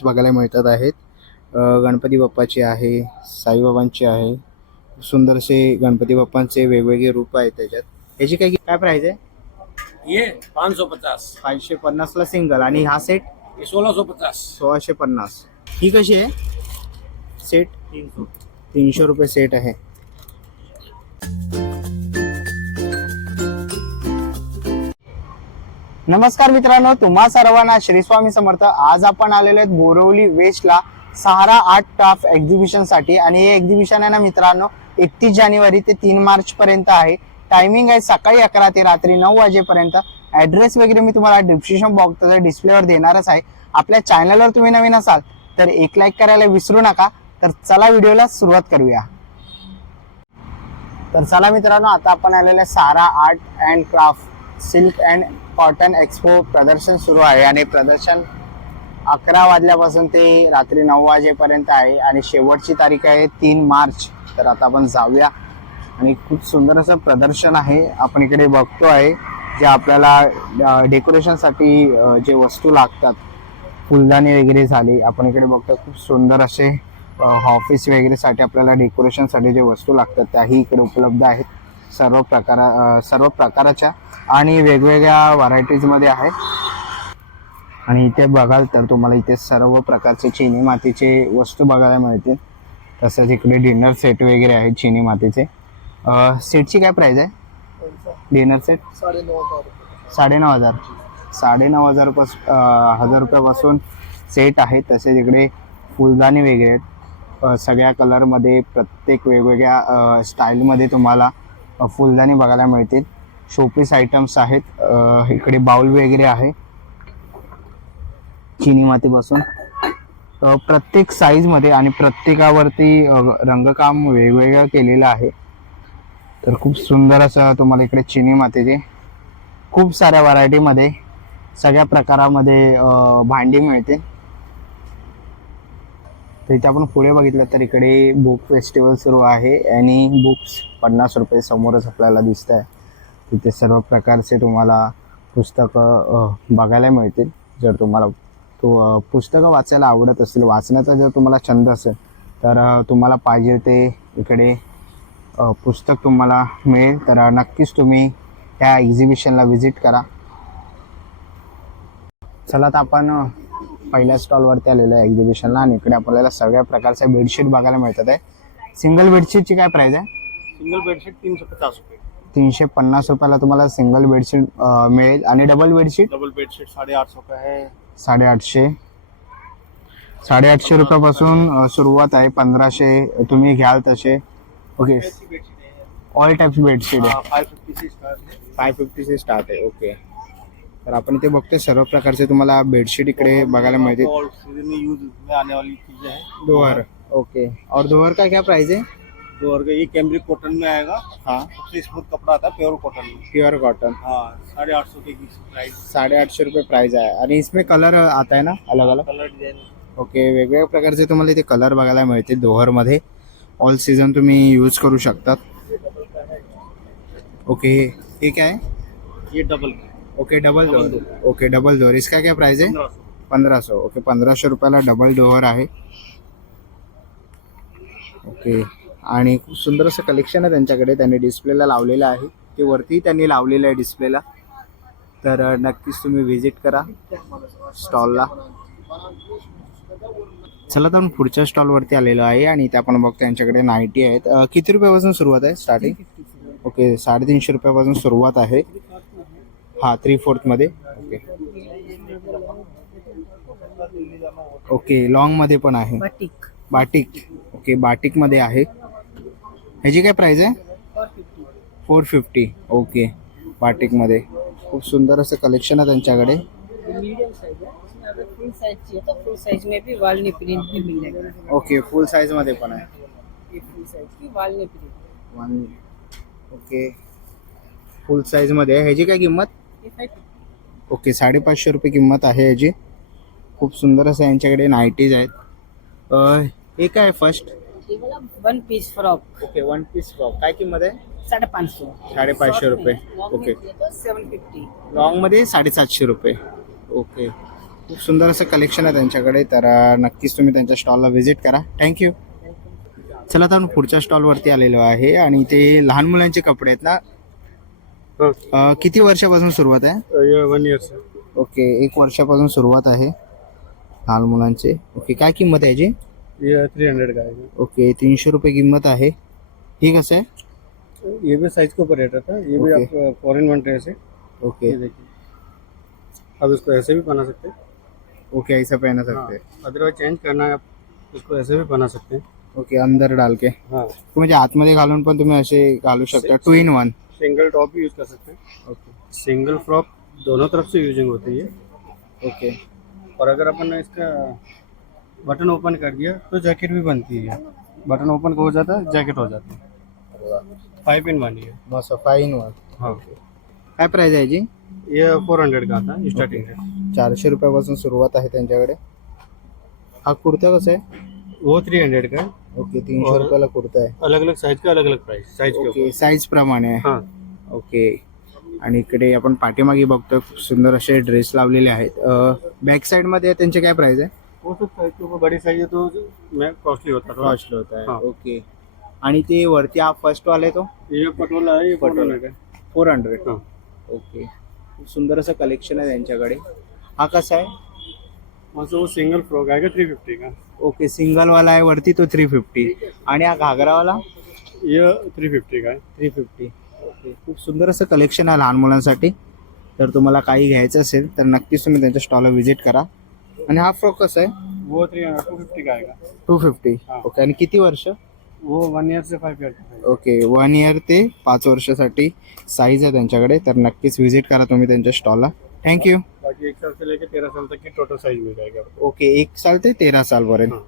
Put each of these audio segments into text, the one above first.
बघायला मिळतात आहेत. गणपती बाप्पाची आहे साईबाबांची आहे. सुंदरसे गणपती बाप्पांचे वेगवेगळे रूप आहेत त्याच्यात. याची काय काय प्राइस आहे? ये पाँच सौ पचास पाचशे पन्नासला सिंगल आणि हा सेट ये सोलह सौ पचास सोळाशे पन्नास. ही कशी आहे? सेट तीन सौ तीनशे रुपये सेट आहे. नमस्कार मित्रांनो तुम्हा सर्वांना श्री स्वामी समर्थ. आज आपण आलेलो आहेत बोरवली वेस्टला सहारा आर्ट क्राफ्ट एक्झिबिशनसाठी. आणि हे एक्झिबिशन आहे ना मित्रांनो एकतीस जानेवारी ते तीन मार्च पर्यंत आहे. टायमिंग आहे सकाळी अकरा ते रात्री नऊ वाजेपर्यंत. ऍड्रेस वगैरे मी तुम्हाला डिस्क्रिप्शन बॉक्स डिस्प्लेवर देणारच आहे. आपल्या चॅनलवर तुम्ही नवीन असाल तर एक लाईक करायला विसरू नका. तर चला व्हिडिओला सुरुवात करूया. तर चला मित्रांनो आता आपण आलेलं आहे Sara art and craft. Silk and cotton expo प्रदर्शन सुरू आहे आणि प्रदर्शन अकरा वाजल्यापासून ते रात्री नऊ वाजेपर्यंत आहे आणि शेवटची तारीख आहे तीन मार्च. तर आता आपण जाऊया. आणि खूप सुंदर असं प्रदर्शन आहे. आपण इकडे बघतो आहे जे आपल्याला डेकोरेशनसाठी जे वस्तू लागतात फुलदाणी वगैरे झाली. आपण इकडे बघतो खूप सुंदर असे ऑफिस वगैरेसाठी आपल्याला डेकोरेशनसाठी जे वस्तू लागतात त्याही इकडे उपलब्ध आहेत. सर्व प्रकारा सर्व प्रकाराच्या आणि वेगवेगळ्या व्हरायटीजमध्ये आहे आणि इथे बघाल तर तुम्हाला इथे सर्व प्रकारचे चिनी मातीचे वस्तू बघायला मिळतील. तसंच इकडे डिनर सेट वगैरे आहे चिनी मातीचे. सेटची काय प्राईज आहे? डिनर सेट साडेनऊ हजार. साडेनऊ हजार पास हजार रुपयापासून सेट आहे. तसेच इकडे फुलदाणी वेगळे आहेत. सगळ्या कलरमध्ये प्रत्येक वेगवेगळ्या स्टाईलमध्ये तुम्हाला फुलदाणी बघायला मिळतील. शोपीस आयटम्स आहेत. इकडे बाउल वगैरे आहे. चिनी मातीपासून. बसून प्रत्येक साईजमध्ये आणि प्रत्येकावरती रंगकाम वेगवेगळं केलेलं आहे. तर खूप सुंदर असं तुम्हाला इकडे चिनी मातीचे खूप साऱ्या व्हरायटीमध्ये सगळ्या प्रकारामध्ये भांडी मिळते. तर इथे आपण पुढे बघितलं तर इकडे बुक फेस्टिवल सुरू आहे आणि बुक्स पन्नास रुपये समोरच आपल्याला दिसत आहे तिथे सर्व प्रकारचे तुम्हाला पुस्तकं बघायला मिळतील. जर तुम्हाला तो पुस्तकं वाचायला आवडत असतील वाचण्याचा जर तुम्हाला छंद असेल तर तुम्हाला पाहिजे ते इकडे पुस्तक तुम्हाला मिळेल. तर नक्कीच तुम्ही त्या एक्झिबिशनला व्हिजिट करा. चला तर आपण पहिल्या स्टॉलवरती आलेलो आहे एक्झिबिशनला आणि इकडे आपल्याला सगळ्या प्रकारच्या बेडशीट बघायला मिळतात आहे. सिंगल बेडशीटची काय प्राईज आहे? सिंगल बेडशीट तीनशे पचास रुपये. तीनशे पन्नास रुपयाला तुम्हाला सिंगल बेडशीट मिळेल. आणि डबल बेडशीट डबल बेडशीट साढ़े आठ सौ का है साडेआठशे. साडेआठशे रुपयापासून सुरुवात आहे. पंधराशे तुम्ही घ्याल तसे. ओके ऑल टाईप्स बेडशीट आहे. फाइव फिफ्टी से स्टार्ट है फाय फिफ्टीचे स्टार्ट आहे. ओके तर आपण इथे बघतोय सर्व प्रकारचे तुम्हाला बेडशीट इकडे बघायला मिळते दोहर. ओके और दोहर का क्या प्राइस है और का ये कैमरिक कॉटन में आएगा। हाँ। सबसे स्मूथ कपड़ा आता है प्योर कॉटन में। प्योर कॉटन हाँ साढ़े आठ सौ के प्राइस साढ़े आठशे रुपये प्राइस आहे आणि इसमें कलर आता है ना अलग अलग कलर डिजाइन ओके वेगवेगळ्या प्रकारचे तुम्हाला इथे कलर बघायला मिळतील दोहरमध्ये. ऑल सीझन तुम्ही यूज करू शकतात ओके हे काय? आहे ये double okay double door okay double door इसका क्या प्राइस है? पंधरा सौ ओके पंधराशे रुपयाला डबल डोअर आहे. ओके आणि खूप सुंदर असं कलेक्शन आहे त्यांच्याकडे. त्यांनी डिस्प्लेला लावलेलं आहे. ते वरती त्यांनी लावलेलं आहे डिस्प्लेला तर नक्कीच तुम्ही व्हिजिट करा स्टॉलला चला तर आपण पुढच्या स्टॉलवरती आलेलो आहे आणि इथे आपण बघतो यांच्याकडे नाईटी आहेत. किती रुपयापासून सुरुवात आहे स्टार्टिंग ओके साडेतीनशे रुपयापासून सुरुवात आहे. हा थ्री फोर्थमध्ये ओके. ओके लॉंगमध्ये पण आहे. बाटिक. बाटिक. ओके बाटिकमध्ये आहे. ह्याची काय प्राइस आहे? फोर फिफ्टी ओके बाटिकमध्ये. खूप सुंदर असं कलेक्शन आहे त्यांच्याकडे. मीडियम साइज इसमें अगर फुल साइज चाहिए तो फुल साइज में भी वालनी प्रिंट भी मिल जाएगा ओके फुल साईजमध्ये पण आहे. ओके फुल साईजमध्ये आहे. ह्याची काय किंमत? ओके साडेपाचशे रुपये किंमत आहे ह्याची. खूप सुंदर असं यांच्याकडे नाईटीज आहेत. हे काय first one piece frock okay one piece frock काय किंमत आहे? साढ़े पाँच सौ साडेपाचशे रुपये ओके तो सेवन फिफ्टी लॉंगमध्ये साडेसातशे रुपये. ओके खूप सुंदर असं कलेक्शन आहे त्यांच्याकडे. तर नक्कीच तुम्ही त्यांच्या स्टॉलला व्हिजिट करा. थँक्यू चला आता आपण पुढच्या स्टॉलवरती आलेलो आहे आणि ते लहान मुलांचे कपडे आहेत ना? अं, किती वर्षापासून सुरुवात आहे? ये वन ईयर से ओके एक वर्षापासून सुरुवात आहे लहान मुलांचे. ओके काय किंमत आहे याची? ये थ्री हंड्रेड का है ओके तीनशे रुपये किंमत आहे. ही कसं आहे? ये भी साइज़ के ऊपर रेट रहता है। ये भी आप फॉरेन वन ड्रेस है ओके. देखिए। आप इसको ऐसे भी बना सकते हैं। ओके ऐसा पहना सकते हैं. अदरवाइज़ चेंज करना है आप इसको ऐसे भी बना सकते हैं। ओके अंदर डाल के. हाँ। म्हणजे आतमध्ये घालून पण तुम्ही असे घालू शकता. Two in one single top भी यूज़ कर सकते हैं। ओके. सिंगल फ्रॉक दोनों तरफ़ से यूजिंग होती है। ओके. और अगर अपन इसका बटन ओपन कर दिया तो जैकेट भी बनती है। बटन ओपन हो जाता है जैकेट हो जाती है। फाइव इन वन ये मस्त फाय इन वन हाँ। काय प्राइस आहे याची ये फोर हंड्रेड का आता स्टार्टिंग रेट चारशे रुपयापासून सुरुवात आहे त्यांच्याकडे. हा कुर्ता कसा आहे? वो थ्री हंड्रेड का है। ओके तीनशे और- रुपयाला कुर्ता आहे. अलग अलग साइज का अलग अलग प्राइस साइज के ओके ऊपर। साईज प्रमाणे आहे. हाँ। ओके. आणि इकडे आपण पाठीमागे बघतोय खूप सुंदर असे ड्रेस लावलेले आहेत. बॅक साइडमध्ये त्यांचे काय प्राइस आहे? वो सब साइज के ऊपर बड़ी साइज है तो मैं कॉस्टली होता है कॉस्टली होत आहे हा. ओके आणि ते वरती हा फर्स्ट वाला आहे तो? ये पटोला है ये पटोला. का फोर हंड्रेड हाँ। ओके खूप सुंदर असं कलेक्शन आहे त्यांच्याकडे. हा कसा आहे? से वो सिंगल फ्रॉक आएगा थ्री फिफ्टी का? ओके सिंगल वाला आहे वरती तो थ्री फिफ्टी आणि हा घागरावाला ये थ्री फिफ्टी का है थ्री फिफ्टी ओके खूप सुंदर असं कलेक्शन आहे लहान मुलांसाठी. तर तुम्हाला काही घ्यायचं असेल तर नक्कीच तुम्ही त्यांच्या स्टॉलला व्हिजिट करा. आणि हा फ्रॉक कसा आहे? वो थ्री टू फिफ्टी का आएगा टू फिफ्टी हा. ओके आणि किती वर्ष? वो वन ईयर से फाइव ईयर है ओके वन इयर ते पाच वर्षासाठी साईज आहे त्यांच्याकडे तर नक्कीच व्हिजिट करा तुम्ही त्यांच्या स्टॉलला थँक्यू बाकी एक साल से तेरह साल तक की टोटल साइज मिल जाएगा आपको ओके एक साल ते तेरा सालपर्यंत हा.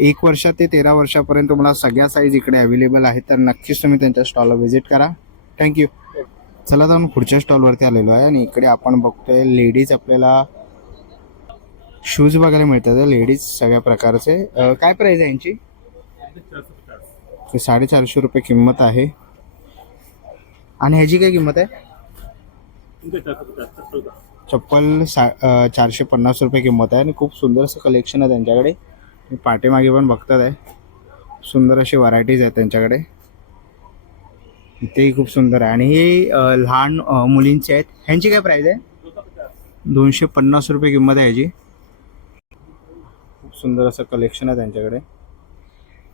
एक वर्ष ते तेरा वर्षापर्यंत तुम्हाला सगळ्या साईज इकडे अवेलेबल आहेत तर नक्कीच तुम्ही त्यांच्या स्टॉलला व्हिजिट करा. थँक्यू चला तर आपण पुढच्या स्टॉलवरती आलेलो आहे आणि इकडे आपण बघतोय लेडीज आपल्याला शूज बघायला मिळतात लेडीज सगळ्या प्रकारचे. काय प्राईज आहे यांची? साडेचारशे रुपये किंमत आहे. आणि ह्याची काय किंमत आहे? चप्पल सा चारशे पन्नास रुपये किंमत आहे आणि खूप सुंदर असं कलेक्शन आहे त्यांच्याकडे. पाठीमागे पण बघतात आहे. सुंदर अशी व्हरायटीज आहेत त्यांच्याकडे. तेही खूप सुंदर आहे. आणि हे लहान मुलींचे आहेत. ह्यांची काय प्राईज आहे? दोनशे पन्नास रुपये किंमत आहे ह्याची. खूप सुंदर असं कलेक्शन आहे त्यांच्याकडे.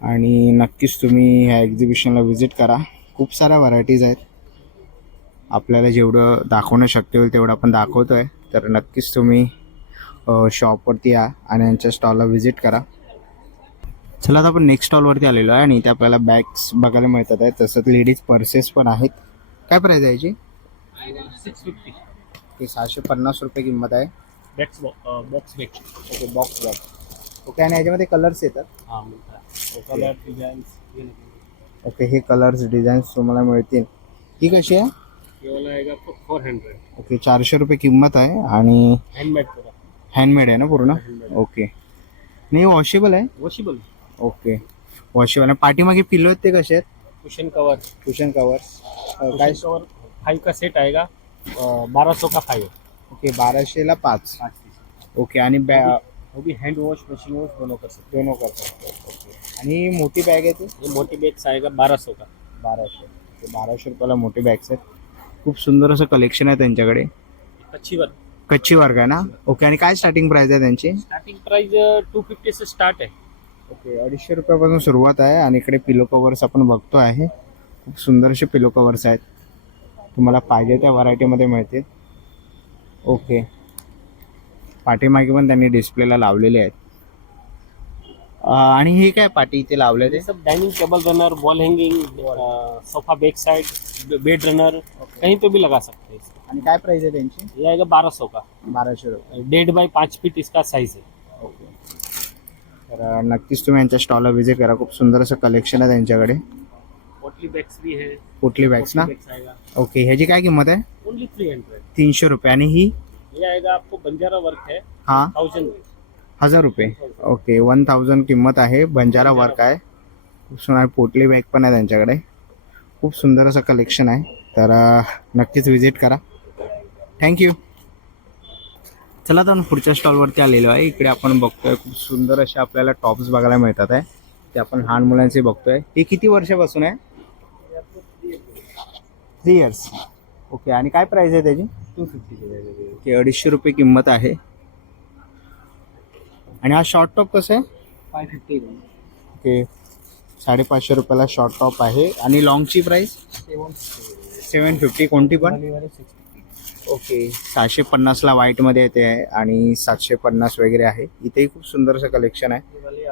आणि नक्कीच तुम्ही ह्या एक्झिबिशनला व्हिजिट करा. खूप साऱ्या व्हरायटीज आहेत. आपल्याला जेवढं दाखवणं शक्य होईल तेवढं आपण दाखवतो आहे तर नक्कीच तुम्ही शॉपवरती या आणि यांच्या स्टॉलला व्हिजिट करा. चला आता आपण नेक्स्ट स्टॉलवरती आलेलो आहे आणि इथे आपल्याला बॅग्स बघायला मिळतात आहेत. तसंच लेडीज पर्सेस पण आहेत. काय प्राईज आहे याची? सिक्स फिफ्टी ते सहाशे पन्नास रुपये किंमत आहे. Backs box bag okay box bag okay आणि याच्यामध्ये कलर्स येतात. हाँ है कलर डिजाइन ये ओके हे कलर्स डिझाईन्स तुम्हाला मिळतील. ही कशी आहे? आपको फोर हंड्रेड ओके चारशे रुपये किंमत आहे आणि हैंडमेड हँडमेड आहे ना पूर्ण? Handmade. ओके नाही वॉशेबल आहे? वॉशेबल ओके वॉशेबल आणि पाठीमागे पिलो आहेत ते कसे आहेत? कुशन कवर कुशन कवर काय? कवर फाइव का सेट आएगा बारह सौ का फाइव ओके बाराशेला पाच. ओके आणि बॅ वो भी हैंड वॉश मशीन वॉश दोनों कर सकते दोनों करतात ओके आणि मोठी बॅग आहे ती? हैं ये मोटी बैग्स आएगा बारह सौ का? बाराशे. ओके बाराशे रुपयाला मोठी बॅग्स आहेत. खूप सुंदर असं कलेक्शन आहे त्यांच्याकडे. अच्छी वर्क कच्ची वर्ग आहे ना? ओके आणि काय स्टार्टिंग प्राइस आहे त्यांची? स्टार्टिंग प्राइस टू फिफ्टी से स्टार्ट है ओके अडीचशे रुपयापासून सुरुवात आहे आणि इकडे पिलो कवर्स आपण बघतो आहे. खूप सुंदर असे पिलो कवर्स आहेत. तुम्हाला पाहिजे त्या व्हरायटीमध्ये मिळतील. ओके पाठीमागे पण त्यांनी डिस्प्लेला लावलेले आहेत. आणि हे काय पाठी इथे लावले ते? सब dining table runner wall hanging sofa back side bed runner कहीं पे भी लगा सकते हैं। आणि काय प्राइस आहे त्यांची? ये आएगा बारह सौ का। बाराशे रुपये. डेढ़ बाई पाँच फीट इसका साइज है। ओके तर नक्कीच तुम्ही यांच्या स्टॉलला व्हिजिट करा. खूप सुंदर असं कलेक्शन आहे त्यांच्याकडे. पोटली बैग्स भी है। कुठली बॅग्स ना? ओके ह्याची काय किंमत आहे? ओनली थ्री हंड्रेड तीनशे रुपये. आणि ही? ये आएगा आपको बंजारा वर्क है. हा. थाउजेंड हजार रुपये. ओके वन थाउजंड किंमत आहे. बंजारा वर्क आहे. खूप सुंदर पोटली बॅग पण आहे त्यांच्याकडे. खूप सुंदर असं कलेक्शन आहे. तर नक्कीच व्हिजिट करा. थँक्यू चला तर पुढच्या स्टॉलवरती आलेलो आहे. इकडे आपण बघतोय खूप सुंदर असे आपल्याला टॉप्स बघायला मिळतात आहे. ते आपण लहान मुलांचे बघतोय. हे किती वर्षापासून आहे? थ्री इयर्स ओके आणि काय प्राइस आहे त्याची? टू फिफ्टी ओके अडीचशे रुपये किंमत आहे. आणि हा शॉर्ट टॉप कसं आहे? फाय फिफ्टी ओके साडेपाचशे रुपयाला शॉर्ट टॉप आहे. आणि लॉंगची प्राइस सेवन फिफ्टी कोणती पण? ओके सहाशे पन्नासला व्हाईटमध्ये येते आहे आणि सातशे पन्नास वगैरे आहे. इथेही खूप सुंदरसं कलेक्शन आहे.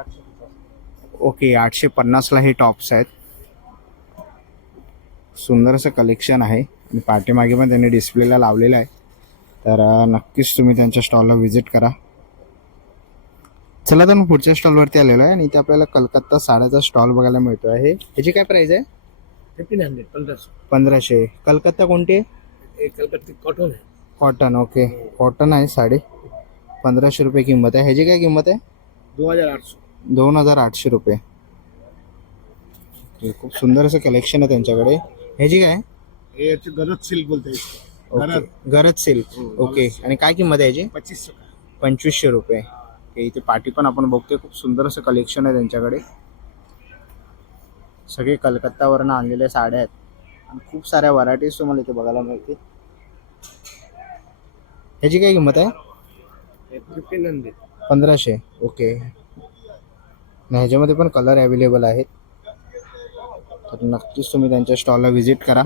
ओके आठशे पन्नासला हे टॉप्स आहेत. सुंदर असं कलेक्शन आहे. पाठीमागे पण त्यांनी डिस्प्लेला लावलेलं आहे. तर नक्कीच तुम्ही त्यांच्या स्टॉलला व्हिजिट करा. चला तर मग पुढच्या स्टॉलवरती आलेलो आहे आणि इथे आपल्याला कलकत्ता साड्याचा स्टॉल बघायला मिळतो आहे. ह्याची काय प्राइस आहे? फिफ्टीन हंड्रेड पंद्रह पंधराशे. कलकत्ता कोणती आहे? कलकत्ती कॉटन है कॉटन ओके कॉटन आहे साडी. पंधराशे रुपये किंमत आहे. ह्याची काय किंमत आहे? दो हजार आठ सौ दोन हजार आठशे रुपये. खूप सुंदर असं कलेक्शन आहे त्यांच्याकडे. ह्याची काय? ये अच्छी गलत सिल्क बोलते हैं इसको ओके गरज सिल्क ओके आणि काय किंमत आहे ह्याची पच्चीस पंचवीसशे रुपये. ओके इथे पाठी पण आपण बघतोय. खूप सुंदर असं कलेक्शन आहे त्यांच्याकडे. सगळे कलकत्तावरनं आणलेल्या साड्या आहेत. आणि खूप साऱ्या व्हरायटीज तुम्हाला इथे बघायला मिळतील. ह्याची काय किंमत आहे? फिफ्टीन हंड्रेड पंधराशे. ओके. ह्याच्यामध्ये पण कलर अवेलेबल आहेत. तर नक्कीच तुम्ही त्यांच्या स्टॉलला व्हिजिट करा.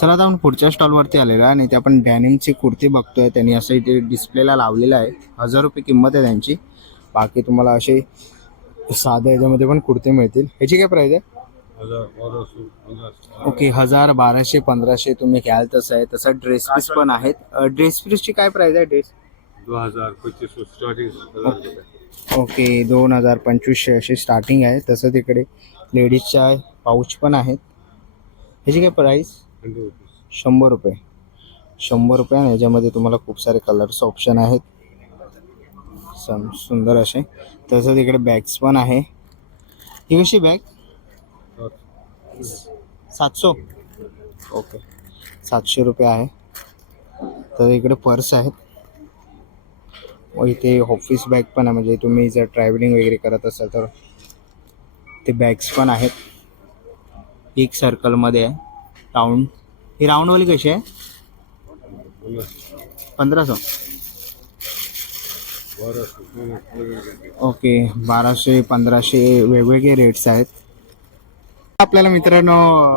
चला आता आपण पुढच्या स्टॉलवरती आलेलो आहे आणि ते आपण डॅनिमची कुर्ती बघतोय. त्यांनी असं इथे डिस्प्लेला लावलेलं आहे. हजार रुपये किंमत आहे त्यांची. बाकी तुम्हाला असे साध्या याच्यामध्ये पण कुर्ते मिळतील. ह्याची काय प्राईस आहे? ओके हजार बाराशे पंधराशे तुम्ही घ्याल तसं आहे. तसं ड्रेस पीस पण आहेत. ड्रेस पीसची काय प्राईस आहे ड्रेस ओके दोन हजार पंचवीसशे अशी स्टार्टिंग आहे. तसं तिकडे लेडीजच्या पाऊच पण आहेत. ह्याची काय प्राईस शंभर रुपये. शंभर रुपये आणि याच्यामध्ये तुम्हाला खूप सारे कलर्स ऑप्शन आहेत. सम सुंदर असे. तसं तिकडे बॅग्स पण आहे. ही कशी बॅग सातशे. ओके सातशे रुपये आहे. तर इकडे पर्स आहेत. व इथे ऑफिस बॅग पण आहे. म्हणजे तुम्ही जर ट्रॅव्हलिंग वगैरे करत असाल तर ते बॅग्स पण आहेत. एक सर्कलमध्ये आहे. राऊंड ही राऊंडवाली कशी आहे? पंधराशे. ओके बाराशे पंधराशे वेगवेगळे रेट्स आहेत. आपल्याला मित्रांनो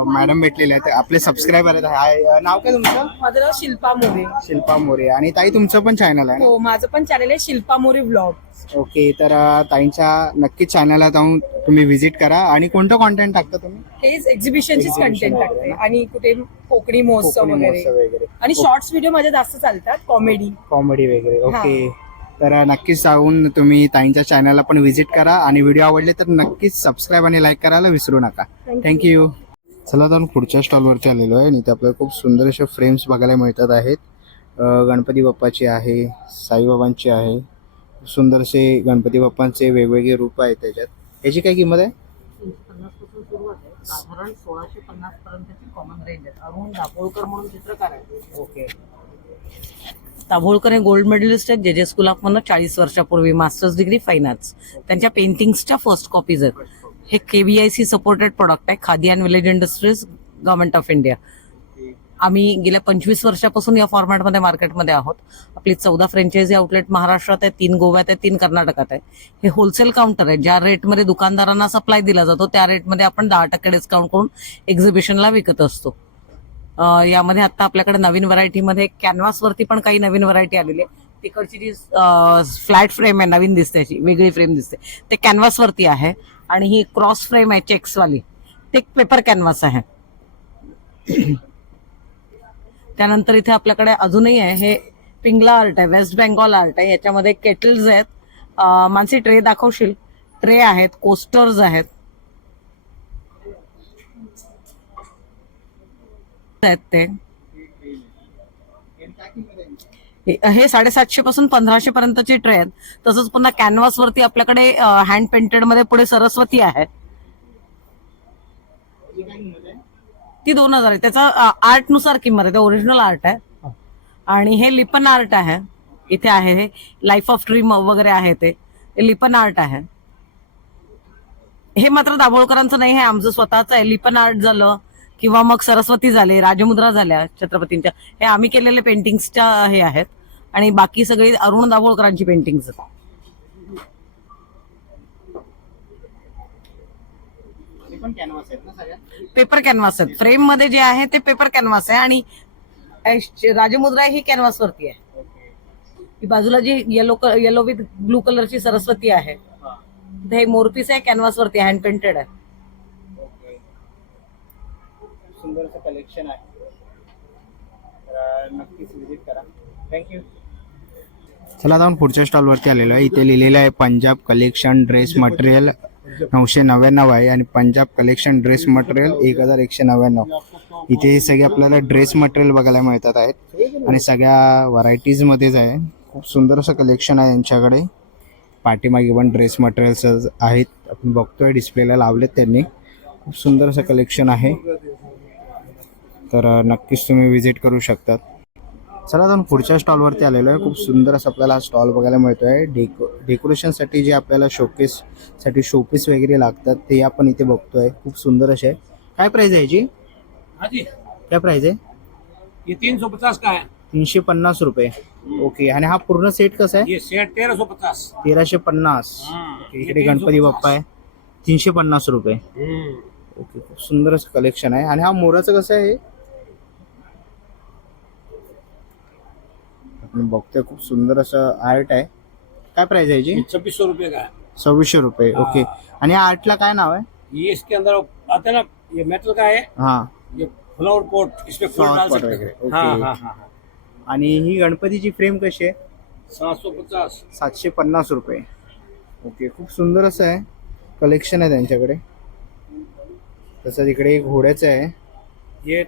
मॅडम भेटलेले आहेत. आपले सबस्क्रायबर आहेत. हाय नाव काय तुमचं? माझं नाव शिल्पा मोरे. शिल्पा मोरे. आणि ताई तुमचं पण चॅनल आहे हो माझं पण चॅनल आहे शिल्पा मोरे ब्लॉग ओके तर अं, ताईंच्या नक्कीच चॅनलला जाऊन तुम्ही व्हिजिट करा. आणि कोणतं कॉन्टेंट टाकता तुम्ही? हेच एक्झिबिशनचीच कंटेंट टाकते? आणि कुठे कोकणी महोत्सव कोकणी वगैरे. महोत्सव वगैरे. आणि शॉर्ट्स व्हिडिओ माझे जास्त चालतात कॉमेडी कॉमेडी वगैरे. ओके तर नक्कीच जाऊन तुम्ही ताईंच्या चॅनलला पण व्हिजिट करा आणि व्हिडिओ आवडले तर नक्कीच सबस्क्राईब आणि लाईक करायला विसरू नका. थँक्यू चला तर पुढच्या स्टॉलवरती आलेलो आहे आणि इथे आपल्याला खूप सुंदर असे फ्रेम्स बघायला मिळतात आहेत. गणपती बाप्पाची आहे साईबाबांची आहे. सुंदर असे गणपती बाप्पांचे वेगवेगळे रूप आहेत त्याच्यात. याची काय किंमत आहे? पन्नासपासून सुरुवात आहे. साधारण सोळाशे पन्नास पर्यंतची कॉमन रेंज आहे. अरुण दाभोळकर म्हणून चित्रकार आहे ओके. दाभोळकर हे गोल्ड मेडलिस्ट आहेत जे जे स्कूल ऑफ म्हणून चाळीस वर्षापूर्वी मास्टर्स डिग्री फाईन आर्ट्स त्यांच्या पेंटिंग्सच्या फर्स्ट कॉपीज आहेत. हे केबीआयसी सपोर्टेड प्रॉडक्ट आहे khadi and village industries government of India आम्ही गेल्या पंचवीस वर्षापासून या फॉर्मॅटमध्ये मार्केटमध्ये आहोत. आपली चौदा फ्रँचायझी आउटलेट महाराष्ट्रात आहे तीन गोव्यात आहे तीन कर्नाटकात आहे हे होलसेल काउंटर आहे ज्या रेटमध्ये दुकानदारांना सप्लाय दिला जातो त्या रेटमध्ये आपण दहा टक्के डिस्काउंट करून एक्झिबिशनला विकत असतो. यामध्ये आता आपल्याकडे नवीन व्हरायटीमध्ये कॅनव्हासवरती पण काही नवीन व्हरायटी आलेली आहे. तिकडची जी फ्लॅट फ्रेम आहे नवीन दिसते अशी वेगळी फ्रेम दिसते. ते कॅनव्हासवरती आहे आणि ही क्रॉस फ्रेम आहे चेक्सवाली ते पेपर कॅनव्हास आहे. त्यानंतर इथे आपल्याकडे अजूनही आहे हे पिंगला आर्ट आहे वेस्ट बेंगॉल आर्ट आहे. याच्यामध्ये केटल्स आहेत. माणसे मानसी ट्रे दाखवशील? ट्रे आहेत कोस्टर्स आहेत. आहेत ते हे- साडेसातशे पासून पंधराशे पर्यंतची ट्रे आहेत तसंच पुन्हा कॅनव्हास वरती आपल्याकडे हँड पेंटेडमध्ये पुढे सरस्वती आहे. ती दोन हजार आहे. त्याचा आर्टनुसार किंमत आहे. ते ओरिजिनल आर्ट आहे. आणि हे लिपन आर्ट आहे. इथे आहे हे. लाईफ ऑफ ड्रीम वगैरे आहे ते. लिपन आर्ट आहे. हे मात्र दाभोळकरांचं नाही हे आमचं स्वतःच आहे. लिपन आर्ट झालं. किंवा मग सरस्वती झाले राजमुद्रा झाल्या छत्रपतींच्या. हे आम्ही केलेले पेंटिंग्सच्या हे आहेत. आणि बाकी सगळी अरुण दाभोळकरांची पेंटिंग्स पेपर कॅनव्हास आहेत. फ्रेममध्ये जे आहे ते पेपर कॅनव्हास आहे आणि राजमुद्रा ही कॅनव्हास वरती आहे. बाजूला जी येलो येलो विथ ब्लू कलरची सरस्वती आहे. हे. मोरपीस आहे कॅनव्हास वरती हँड पेंटेड आहे ओके सुंदर असं कलेक्शन आहे. तर नक्कीच विजिट करा. थँक्यू चला आता आपण पुढच्या स्टॉलवरती आलेलो आहे. इथे लिहिलेलं आहे पंजाब कलेक्शन ड्रेस मटेरियल नऊशे नव्याण्णव आहे आणि पंजाब कलेक्शन ड्रेस मटेरियल एक हजार एकशे नव्याण्णव. इथे हे सगळे आपल्याला ड्रेस मटेरियल बघायला मिळतात आहेत. आणि सगळ्या व्हरायटीजमध्येच आहे. खूप सुंदर असं कलेक्शन आहे यांच्याकडे. पाठीमागे पण ड्रेस मटेरियल्स आहेत. आपण बघतोय डिस्प्लेला लावलेत त्यांनी. खूप सुंदर असं कलेक्शन आहे. तर नक्कीच तुम्ही विजिट करू शकतात. चला आपण पुढच्या स्टॉलवरती आलेलो आहे. खूप सुंदर असं आपल्याला हा स्टॉल बघायला मिळतोय. डेको डेकोरेशनसाठी जे आपल्याला शोकेससाठी शोपीस वगैरे लागतात ते आपण इथे बघतोय. खूप सुंदर असे. आहे काय प्राइस आहे याची? जी काय प्राइस आहे? ये तीन सौ पचास का है तीनशे पन्नास रुपये. ओके आणि हा पूर्ण सेट कसा आहे? सेट तेरह सौ पचास. तेराशे पन्नास. इकडे गणपती बाप्पा आहे. तीनशे पन्नास रुपये. ओके खूप सुंदर असं कलेक्शन आहे. आणि हा मोराचं कसं आहे? आपण बघतोय खूप सुंदर असं आर्ट आहे. काय प्राइस आहे याची? छब्बीस सौ रुपये का है सव्वीसशे रुपये ओके आणि या आर्टला काय नाव आहे? ये इसके अंदर आते हैं ना ये मेटल का है. हा ये फ्लावर पॉट इसमें फूल Flower डाल pot सकते वगैरह, हो. ओके. हाँ हाँ हाँ हाँ. आणि ही गणपतीची फ्रेम कशी आहे? सात सौ पचास सातशे पन्नास रुपये. ओके खूप सुंदर असं आहे. कलेक्शन आहे त्यांच्याकडे. तसंच इकडे एक घोड्याचं आहे. ये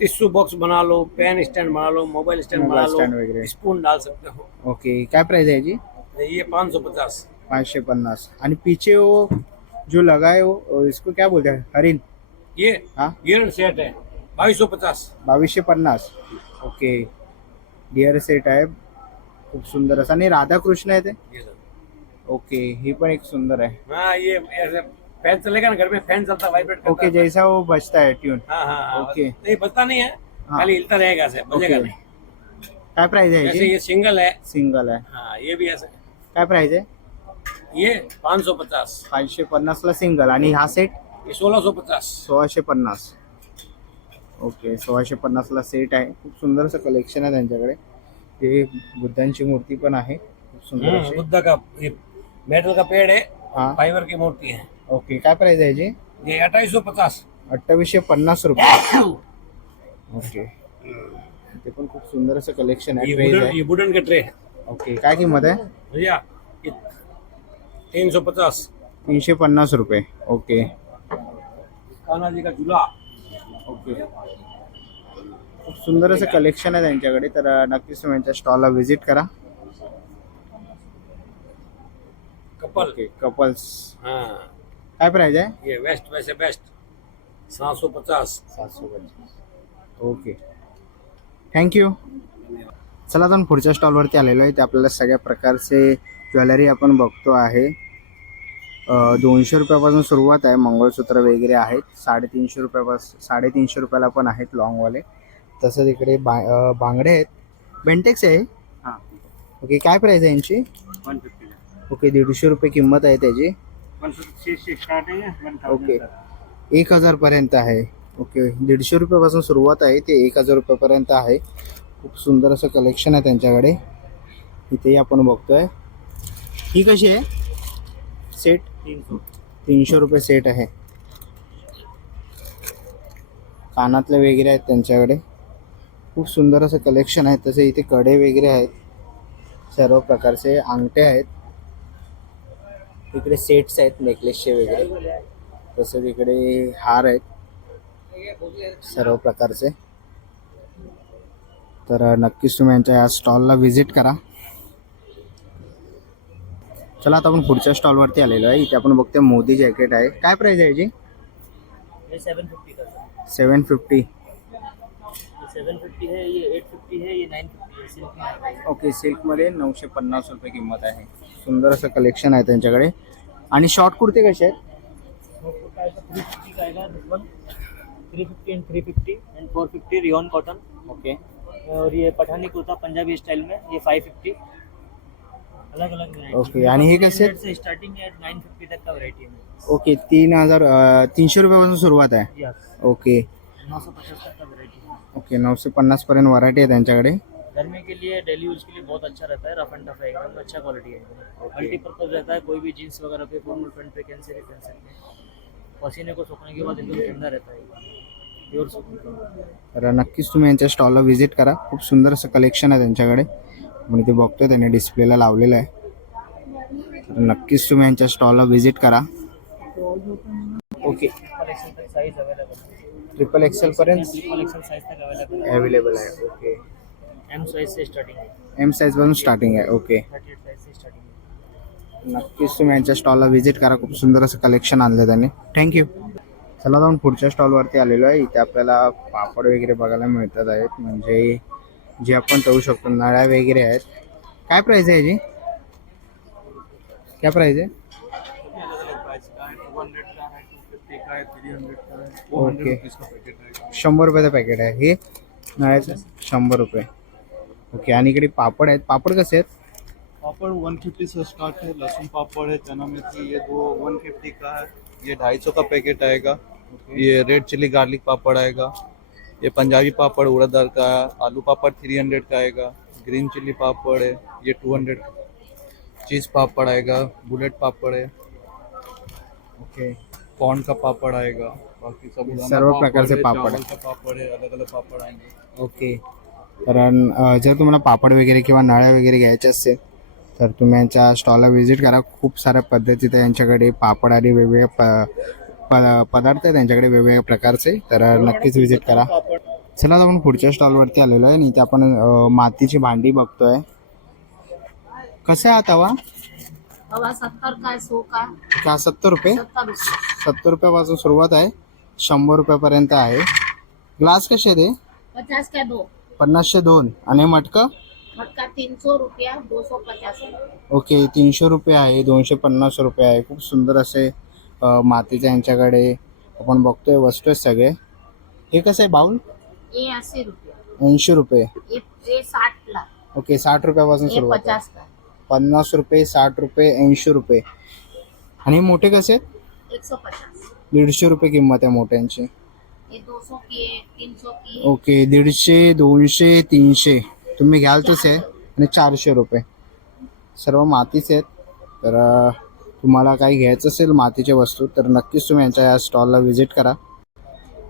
टिश्यू बॉक्स बना लो पेन स्टैंड बना लो मोबाइल स्टैंड बना लो स्पून डाल सकते हो। ओके काय प्राइस आहे याची? ये पाँच सौ पचास। पाँच पन्नास. आणि पीछे वो जो लगा है वो इसको क्या बोलते हैं? हरिन ये हाँ? गिरण सेट है। बाईस सौ पचास। बावीसशे पन्नास. ओके. डिअर सेट आहे. खूप सुंदर असं. आणि राधाकृष्ण आहे ते? ओके ही पण एक सुंदर आहे. हाँ ये फैन चलेगा ना घर में फैन चलता वाइब्रेट करता. ओके है। जैसा वो बजता है ट्यून हाँ हाँ हाँ. ओके. नहीं बजता नहीं है हाँ. खाली हिलता रहेगा ऐसे बजेगा ओके. नहीं. काय प्राइस आहे जैसे याची ये सिंगल है. सिंगल आहे हाँ ये भी ऐसे काय प्राइस आहे? ये पाँच सौ पचास पाचशे पन्नासला सिंगल आणि हा सेट ये सोलह सौ पचास सोळाशे पन्नास ओके सोळाशे पन्नासला सेट आहे. खूप सुंदर असं कलेक्शन आहे त्यांच्याकडे. ते बुद्धांची मूर्ती पण आहे. खूप सुंदर बुद्ध का मेटल का पेड़ है हा. फाइबर की मूर्ति है ओके काय प्राइस आहे याची? ये अट्ठाईस सौ पचास. अठ्ठावीसशे पन्नास रुपये. ओके. ते पण खूप सुंदर असं कलेक्शन आहे ये ट्रेज वुडन आहे. ये वुडन का ट्रे है ओके काय किंमत आहे? भैया ये तीन सौ पचास. तीनशे पन्नास रुपये. ओके. कान्हा जी का झूला. ओके. खूप सुंदर असं कलेक्शन आहे त्यांच्याकडे तर अं, नक्कीच तुम्ही यांच्या स्टॉलला व्हिजिट करा. कपल. ओके कपल्स हाँ. काय प्राइस आहे? ये वेस्ट वैसे बेस्ट सात सौ पचास. सातशे पंचवीस ओके थँक्यू चला आता आपण पुढच्या स्टॉलवरती आलेलो आहे. ते आपल्याला सगळ्या प्रकारचे ज्वेलरी आपण बघतो आहे. दोनशे रुपयापासून सुरुवात आहे. मंगळसूत्र वगैरे आहेत. साडेतीनशे रुपयापासून साडेतीनशे रुपयाला पण आहेत लॉंगवाले तसंच इकडे बा बांगडे आहेत. बेंटेक्स आहे. हाँ. ओके काय प्राईस आहे यांची? वन फिफ्टी ओके दीडशे रुपये किंमत आहे त्याची. ओके. एक हजारपर्यंत आहे. ओके. दीडशे रुपयापासून सुरुवात आहे. ते एक हजार रुपयापर्यंत आहे. खूप सुंदर असं कलेक्शन आहे त्यांच्याकडे. इथेही आपण बघतोय. ही कशी आहे? सेट तीनशे. रुपये सेट आहे. कानातले वगैरे आहेत त्यांच्याकडे. खूप सुंदर असं कलेक्शन आहे. तसे इथे कडे वगैरे आहेत. सर्व प्रकारचे अंगठे आहेत. इकडे सेट्स आहेत नेकलेसचे वगैरे. तसेच इकडे हार आहेत सर्व प्रकारचे. तर नक्कीच तुम्ही यांच्या या स्टॉलला व्हिजिट करा. चला आता आपण पुढच्या स्टॉलवरती आलेलो आहे. इथे आपण बघतोय मोदी जॅकेट आहे. काय प्राइस आहे याची? ये सेवन फिफ्टी का? सेवन फिफ्टी सेवन फिफ्टी है ये एट फिफ्टी है ये नाइन फिफ्टी ओके सिल्कमध्ये नऊशे पन्नास रुपये किंमत आहे. सुंदर असं कलेक्शन आहे त्यांच्याकडे. आणि शॉर्ट कुर्ते कसे आहेत? Three fifty one three fifty and and four fifty rayon cotton okay और ये पठानी कुर्ता पंजाबी स्टाइल में ये फाइव फिफ्टी अलग अलग ओके आणि हे कसे से स्टार्टिंग है नाइन फिफ्टी तक का वैरायटी है। ओके तीन हजार तीनशे रुपयापासून सुरुवात आहे. ओके नौ सौ पचास तक का वैरायटी ओके नऊशे पन्नास पर्यंत व्हरायटी आहे त्यांच्याकडे. गर्मी के लिए डेली यूज़ के लिए बहुत अच्छा रहता है रफ एंड टफ है एकदम अच्छा क्वालिटी है। मल्टीपर्पज रहता है कोई भी जीन्स वगैरह पे फॉर्मल पैंट पे कैंसिल भी पहन सकते हैं। पसीने को सूखने के बाद एकदम ठंडा रहता है। तर नक्कीच तुम्ही यांच्या स्टॉलला व्हिजिट करा. खूप सुंदर असं कलेक्शन आहे त्यांच्याकडे. आणि ते बघतोय त्यांनी डिस्प्लेला लावलेलं आहे. तर नक्कीच तुम्ही यांच्या स्टॉलला व्हिजिट करा. ओके ट्रिपल एक्सल तक साइज़ अवेलेबल ट्रिपल एक्सेल पर्यंत? ट्रिपल एक्सल तक अवेलेबल है अवेलेबल आहे. ओके एम साइज से स्टार्टिंग है। एम साईजपासून स्टार्टिंग आहे ओके थर्टी एट साइज से स्टार्टिंग नक्कीच तुम्ही यांच्या स्टॉलला व्हिजिट करा खूप सुंदर असं कलेक्शन आणलं त्यांनी. थँक्यू चला जाऊन पुढच्या स्टॉलवरती आलेलो आहे. इथे आपल्याला पापड वगैरे बघायला मिळतात आहेत. म्हणजे जे आपण ठेवू शकतो नळ्या वगैरे आहेत. काय प्राईस आहे याची? काय प्राईस आहे? ओके शंभर रुपयाचं पॅकेट आहे. हे नळ्याचं शंभर रुपये. ओके आणि इकडे पापड आहेत. पापड कसे आहेत? पापड़ 150 से स्टार्ट है लहसुन पापड़ है चना मेथी ये दो 150 का है ये 250 का पैकेट आएगा. ये रेड चिली गार्लिक पापड़ आएगा. ये पंजाबी पापड़ उड़द दाल का है आलू पापड़ 300 का आएगा. ग्रीन चिली पापड़ है ये 200 चीज़ पापड़ आएगा बुलेट पापड़ है. ओके. कॉर्न का पापड़ आएगा. बाकी सब सर्व चावल का पापड़ है अलग अलग पापड़ आएंगे. ओके. कारण जर तुम्हाला पापड वगैरे किंवा नळ्या वगैरे घ्यायचे असतील तर तुम्ही यांच्या स्टॉलला व्हिजिट करा. खूप साऱ्या पद्धतीत यांच्याकडे पापड आणि वेगवेगळे प प- पदार्थ आहेत त्यांच्याकडे वेगवेगळ्या प्रकारचे तर नक्कीच व्हिजिट करा. चला आता आपण पुढच्या स्टॉलवरती आलेलो आहे आणि इथे आपण मातीची भांडी बघतोय. कसं आहे आता वा? हवा सत्तर का है सौ का का सत्तर रुपये? सत्तर रुपये सत्तर रुपयापासून सुरुवात आहे. शंभर रुपयापर्यंत आहे. ग्लास कसे ते पचास का दो पन्नासशे दोन. आणि मटकं? मटका तीन सौ रुपया दो सौ पचास ओके तीनशे रुपये आहे दोनशे पन्नास रुपये आहे. खूप सुंदर असे अ, मातीचे यांच्याकडे आपण बघतोय वस्तू आहेत सगळे. हे कसं आहे बाऊल ये अस्सी रुपया. ऐंशी रुपये. ये ये साठ ला ओके साठ रुपयापासून ये सुरुवात आहे. पचास का पन्नास रुपये साठ रुपये ऐंशी रुपये. आणि हे मोठे कसे आहेत? एक सौ पचास. दीडशे रुपये किंमत आहे मोठ्यांची. ओके दीडशे दोनशे तीनशे. तुम्ही घ्याल तसे आणि चारशे रुपये. सर्व मातीचे आहेत. तर तुम्हाला काही घ्यायचं असेल मातीच्या वस्तू तर नक्कीच तुम्ही यांच्या या स्टॉलला व्हिजिट करा.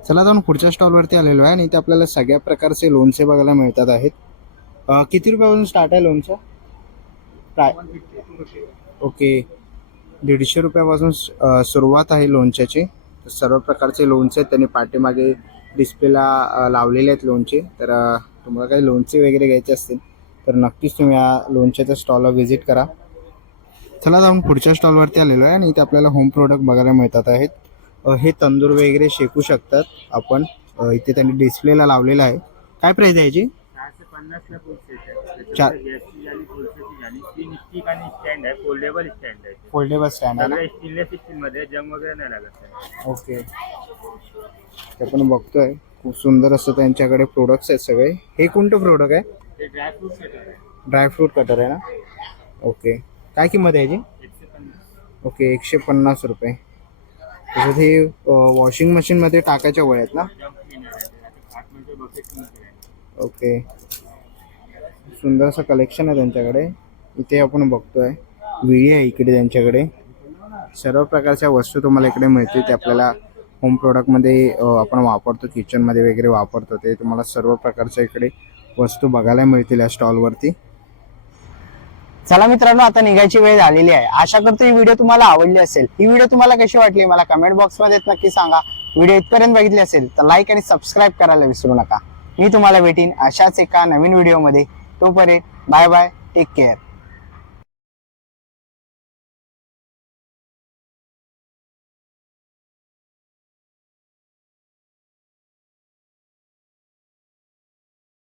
चला जाऊन पुढच्या स्टॉलवरती आलेलो आहे आणि इथे आपल्याला सगळ्या प्रकारचे लोणचे बघायला मिळतात आहेत. किती रुपयापासून स्टार्ट आहे लोणचं? प्राय ओके. दीडशे रुपयापासून सुरुवात आहे लोणच्याची. तर सर्व प्रकारचे लोणचे आहेत. त्यांनी पाठीमागे डिस्प्लेला लावलेले आहेत लोणचे तर तुम्हाला काही लोणचे वगैरे घ्यायचे असतील तर नक्कीच तुम्ही या लोणच्याच्या स्टॉलला व्हिजिट करा. चला जाऊन पुढच्या स्टॉलवरती आलेलो आहे आणि इथे आपल्याला होम प्रोडक्ट बघायला मिळतात आहेत. हे तंदूर वगैरे शेकू शकतात आपण. इथे त्यांनी डिस्प्लेला लावलेलं आहे. काय प्राईज आहे याची? पन्नासला फुल सेट आहे. चार- गॅसची झाली कोळशाची झाली तीन स्टिक आणि स्टँड आहे. फोल्डेबल स्टँड आहे. फोल्डेबल स्टँड आहे ना? सगळे स्टेनलेस स्टीलमध्ये जंग वगैरे नाही लागत त्याला. ओके. ते आपण बघतोय. खूप सुंदर असं त्यांच्याकडे प्रोडक्ट्स आहेत सगळे. हे कोणतं प्रोडक्ट आहे? ते ड्रायफ्रूट सेट आहे. ड्रायफ्रूट कटर आहे ना? ओके. काय किंमत आहे याची? एकशे पन्नास. ओके एकशे पन्नास रुपये. तसंच हे वॉशिंग मशीनमध्ये टाकायच्या वळ आहेत ना? जंक क्लिनर आहे. ते. आता आतमध्ये बकेट क्लिनर आहे. ओके. सुंदर असं कलेक्शन आहे त्यांच्याकडे. इथे आपण बघतोय. विळी आहे इकडे त्यांच्याकडे. सर्व प्रकारच्या वस्तू तुम्हाला इकडे मिळतील. ते आपल्याला होम प्रोडक्टमध्ये आपण वापरतो किचनमध्ये वगैरे वापरतो. ते तुम्हाला सर्व प्रकारच्या इकडे वस्तू बघायला मिळतील या स्टॉलवरती चला मित्रांनो आता निघायची वेळ झालेली आहे. आशा करतो ही व्हिडिओ तुम्हाला आवडली असेल. ही व्हिडिओ तुम्हाला कशी वाटली मला कमेंट बॉक्समध्ये नक्की सांगा. व्हिडिओ इथपर्यंत बघितली असेल तर लाईक आणि सबस्क्राईब करायला विसरू नका. मी तुम्हाला भेटीन अशाच एका नवीन व्हिडिओमध्ये तोपर्यंत बाय बाय टेक केअर